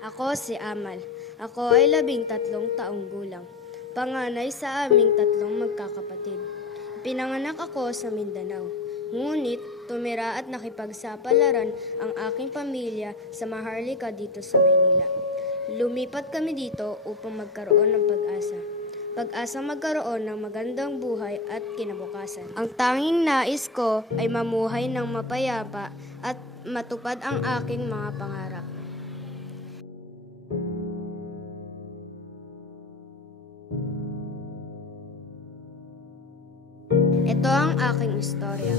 Ako si Amal. Ako ay 13 taong gulang. Panganay sa aming 3 magkakapatid. Pinanganak ako sa Mindanao. Ngunit tumira at nakipagsapalaran ang aking pamilya sa Maharlika dito sa Maynila. Lumipat kami dito upang magkaroon ng pag-asa. Pag-asang magkaroon ng magandang buhay at kinabukasan. Ang tanging nais ko ay mamuhay ng mapayapa at matupad ang aking mga pangarap. Ito ang aking istorya.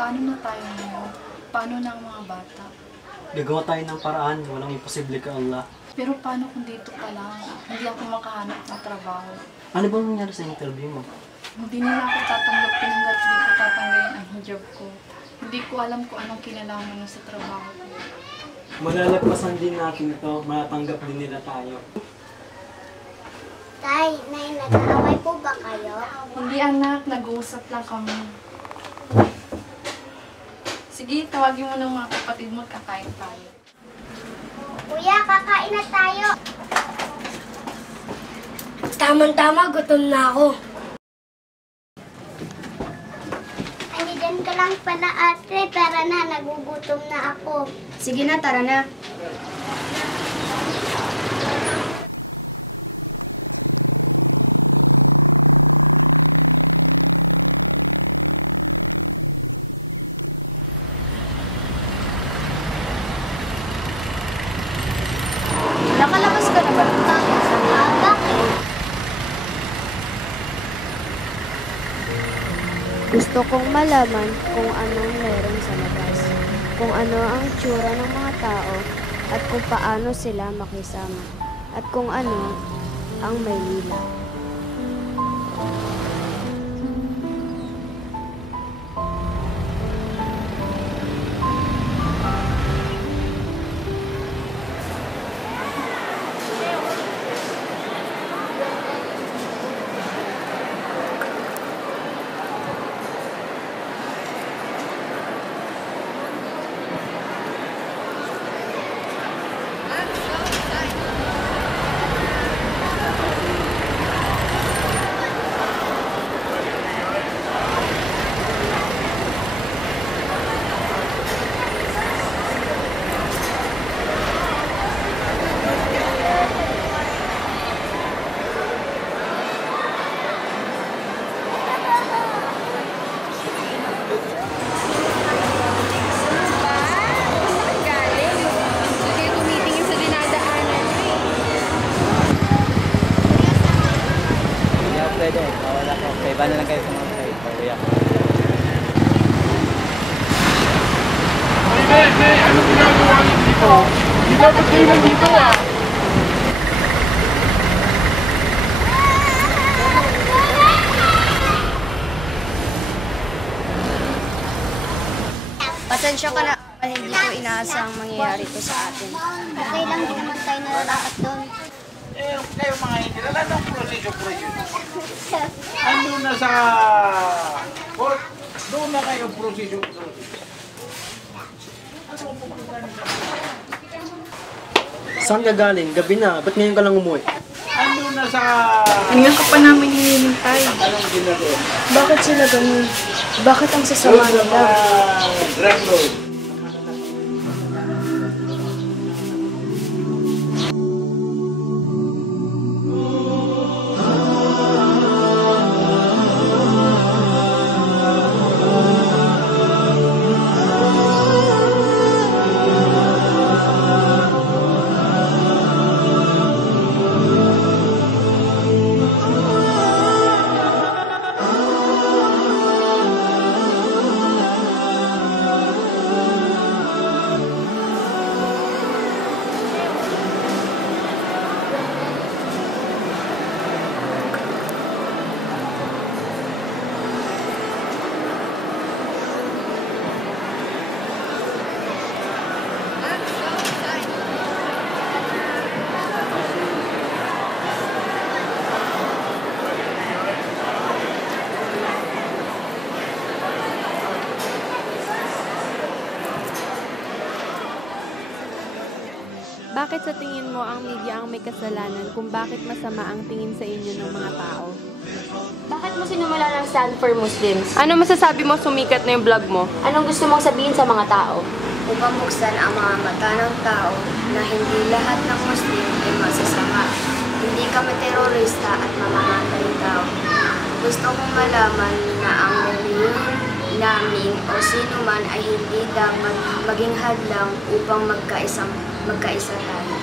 Paano na tayo ngayon? Paano na ang mga bata? Gagawa tayo ng paraan, walang imposible ka Allah. Pero paano kung dito pa lang, hindi ako makahanap ng trabaho? Ano bang nangyari sa interview mo? Hindi nila ako tatanggapin hanggat di ko tatanggalin ang hijab ko. Hindi ko alam kung anong kinalaman mo sa trabaho ko. Malalagpasan din natin ito, matatanggap din nila tayo. Tay, Nay, nag-aaway po ba kayo? Hindi anak, nag-uusap lang kami. Sige, tawagin mo ng mga kapatid mo at kakain tayo. Kuya, kakain na tayo. Tama-tama, gutom na ako. Andiyan ka lang pala ate, tara na, nagugutom na ako. Sige na, tara na. Nakalabas ka na ba? Bakit? Gusto kong malaman kung anong meron sa labas, kung ano ang tsura ng mga tao, at kung paano sila makisama, at kung ano ang Maynila. Baba na lang kayo sa mga kayo, kuya. Ano ginagawa niyo dito? Hindi dapat kayo nandito ah! Pasensya ka na, hindi ko inaasang mangyayari to sa atin. Okay lang, di naman tayo nararapat doon. Eh, kayo mga hindi na lang ang proseso. Andun na sa court, doon na kayo proseso. Saan ka galing? Gabi na. Ba't ngayon ka lang umuwi? Andun na sa... Ngayon ka pa namin hinihintay. Anong ginagawa? Bakit sila ganun? Bakit ang sasama Doon sa nila? mga drug road. Bakit sa tingin mo ang media ang may kasalanan kung bakit masama ang tingin sa inyo ng mga tao? Bakit mo sinumula ng Stand for Muslims? Ano masasabi mo sumikat na yung vlog mo? Anong gusto mong sabihin sa mga tao? Upang buksan ang mga mata ng tao na hindi lahat ng Muslim ay masasama. Hindi kami terorista at mamamatay tao. Gusto kong malaman na ang reliyon namin o sino man ay hindi dapat maging hadlang upang magkaisa tayo.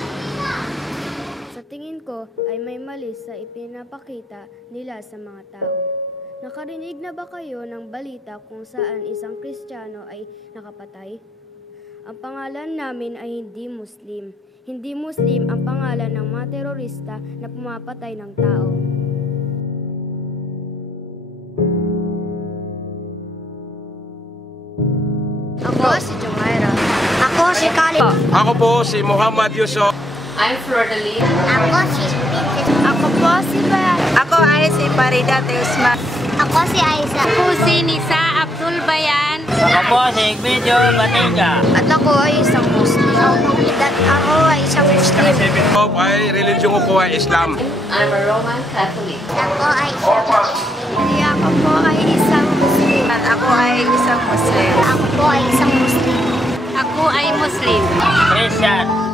Sa tingin ko ay may mali sa ipinapakita nila sa mga tao. Nakarinig na ba kayo ng balita kung saan isang Kristiyano ay nakapatay? Ang pangalan namin ay hindi Muslim. Hindi Muslim ang pangalan ng mga terorista na pumapatay ng tao. Ako si Jumaira. Ako si Khalid. Ako po si Muhammad Yusuf. I'm Flordeline. Ako si Princess. Ako po si Bayan. Ako ay si Farida Teusma. Ako si Aiza. Ako si Nisa Abdul Bayan. Ako po si Video Batinga. At ako ay isang Muslim. At ako ay isang Muslim. Ako ay religion ko po ay Islam. I'm a Roman Catholic. Ako ay isang Muslim. Ako po ay isang Muslim. At ako ay isang Muslim. Ako po ay isang Muslim. Ako ay Muslim. Christian.